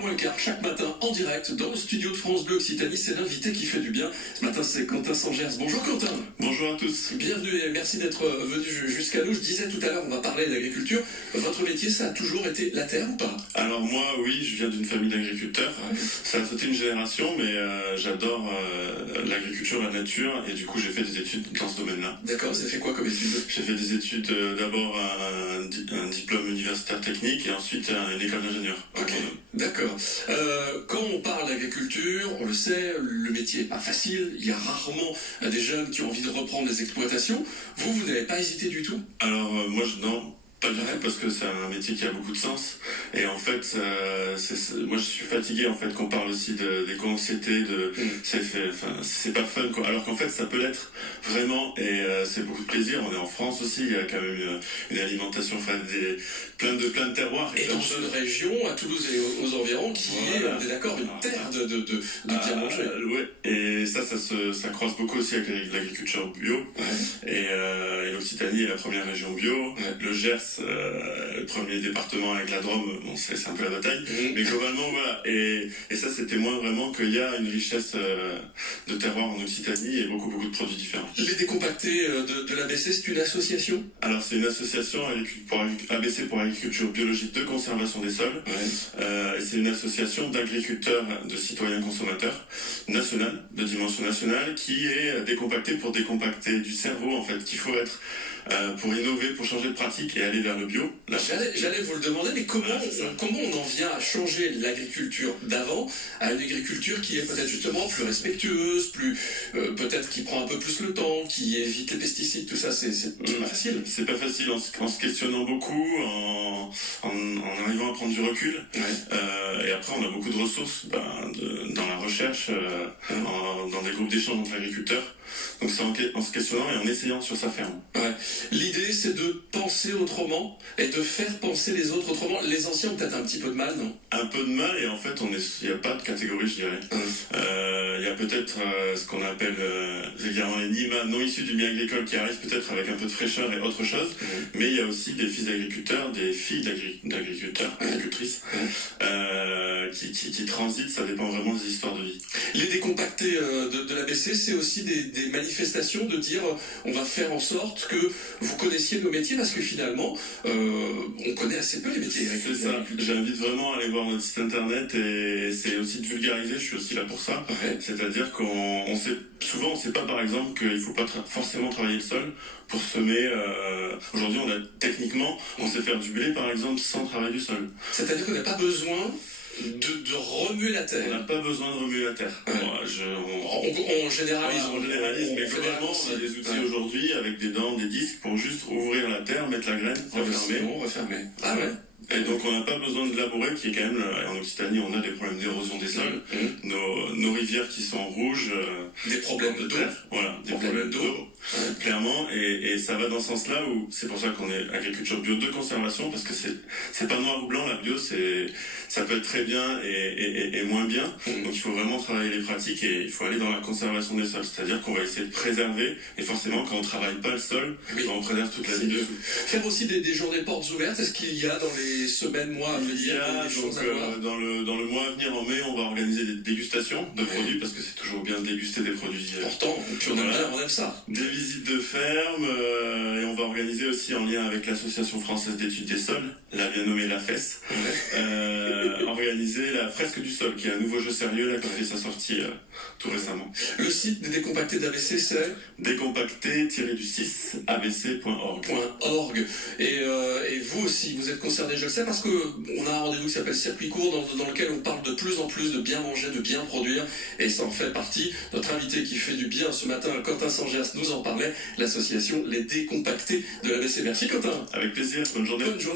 moins le quart, chaque matin, en direct, dans le studio de France Bleu Occitanie, c'est l'invité qui fait du bien. Ce matin, c'est Quentin Sangers. Bonjour Quentin. Bonjour à tous. Bienvenue et merci d'être venu jusqu'à nous. Je disais tout à l'heure, on va parler d'agriculture. Votre métier, ça a toujours été la terre ou pas? Alors moi, oui, je viens d'une famille d'agriculteurs. Ouais. Ça a sauté une génération, mais j'adore l'agriculture, la nature, et du coup, j'ai fait des études dans ce domaine-là. D'accord, vous avez fait quoi comme études? J'ai fait des études, d'abord un diplôme universitaire technique, et ensuite une école d'ingénieur. Ok, d'accord. Quand on parle d'agriculture, on le sait, le métier n'est pas facile. Il y a rarement des jeunes qui ont envie de reprendre les exploitations. Vous n'avez pas hésité du tout? Alors moi, non. Pas du tout, parce que c'est un métier qui a beaucoup de sens. Et en fait, moi je suis fatigué en fait qu'on parle aussi d'éco-anxiété, c'est pas fun quoi. Alors qu'en fait ça peut l'être vraiment, et c'est beaucoup de plaisir. On est en France aussi, il y a quand même une alimentation, plein de terroirs. Et dans une région, à Toulouse et aux environs, qui est, on est d'accord, une terre de bien manger. Ouais. Et ça croise beaucoup aussi avec l'agriculture bio. Ouais. Et l'Occitanie est la première région bio. Ouais. Le Gers, le premier département avec la Drôme, bon, c'est un peu la bataille, mais globalement voilà, et ça c'est témoin vraiment qu'il y a une richesse de terroir en Occitanie et beaucoup de produits différents. Les décompactés de l'ABC, c'est une association? Alors c'est une association ABC pour agriculture biologique de conservation des sols, et c'est une association d'agriculteurs, de citoyens consommateurs nationale, de dimension nationale, qui est décompactée pour décompacter du cerveau en fait, qu'il faut être pour innover, pour changer de pratique et aller vers le bio. J'allais vous le demander, mais comment on en vient à changer l'agriculture d'avant à une agriculture qui est peut-être justement plus respectueuse, peut-être qui prend un peu plus le temps, qui évite les pesticides, tout ça, c'est pas facile. C'est pas facile en se questionnant beaucoup, en arrivant à prendre du recul. Ouais. Et après, on a beaucoup de ressources dans la recherche, dans des groupes d'échange entre agriculteurs. Donc c'est en se questionnant et en essayant sur sa ferme. Ouais. L'idée, c'est de penser autrement et de faire penser les autres autrement. Les anciens ont peut-être un petit peu de mal, non? Un peu de mal, et en fait, il n'y a pas de catégorie, je dirais. Il y a peut-être ce qu'on appelle régulièrement les NIMA, non issus du milieu agricole, qui arrivent peut-être avec un peu de fraîcheur et autre chose, mais il y a aussi des fils d'agriculteurs, des filles d'agriculteurs, agricultrices, qui transitent, ça dépend vraiment des histoires de vie. Les décompactés de l'ABC, c'est aussi des manifestations de dire on va faire en sorte que vous connaissiez nos métiers, parce que finalement on connaît assez peu les métiers. C'est ça, j'invite vraiment à aller voir notre site internet, et c'est aussi de vulgariser, je suis aussi là pour ça. Ouais. C'est-à-dire qu'on sait, souvent on sait pas par exemple qu'il faut pas forcément travailler le sol pour semer. Aujourd'hui techniquement on sait faire du blé par exemple sans travailler du sol. C'est-à-dire qu'on n'a pas besoin de remuer la terre. On n'a pas besoin de remuer la terre. Ouais. On généralise. On généralise, mais globalement, on a des outils aujourd'hui avec des dents, des disques pour juste ouvrir la terre, mettre la graine, refermer. Ah ouais. Et donc on n'a pas besoin de labourer, qui est quand même, en Occitanie on a des problèmes d'érosion des sols, nos rivières qui sont rouges, des problèmes d'eau, voilà, des problèmes d'eau, clairement, et ça va dans ce sens-là où c'est pour ça qu'on est agriculture bio de conservation, parce que c'est pas noir ou blanc, la bio ça peut être très bien et moins bien, donc il faut vraiment travailler les pratiques et il faut aller dans la conservation des sols, c'est-à-dire qu'on va essayer de préserver, et forcément quand on travaille pas le sol, on préserve toute la vie dessous. Faire aussi des journées portes ouvertes, est-ce qu'il y a dans les semaines, mois à venir des choses à voir? Dans le mois à venir, en mai, on va organiser des dégustations de produits, parce que c'est toujours bien de déguster des produits. Important, puis on aime ça. Des visites de ferme, et on va organiser aussi en lien avec l'Association française d'études des sols, la bien nommée la FES, organiser la fresque du sol, qui est un nouveau jeu sérieux là, qui fait sa sortie tout récemment. Le site des décompactés d'ABC, c'est décompacté-du6 abc.org. Et vous aussi, vous êtes concerné, je le sais, parce qu'on a un rendez-vous qui s'appelle Circuit court, dans lequel on parle de plus en plus de bien manger, de bien produire, et ça en fait partie. Notre invité qui fait du bien ce matin, Quentin Sangers, nous en parlait, l'association Les Décompactés de l'ABC. Merci Quentin. Avec plaisir, bonne journée. Bonne journée.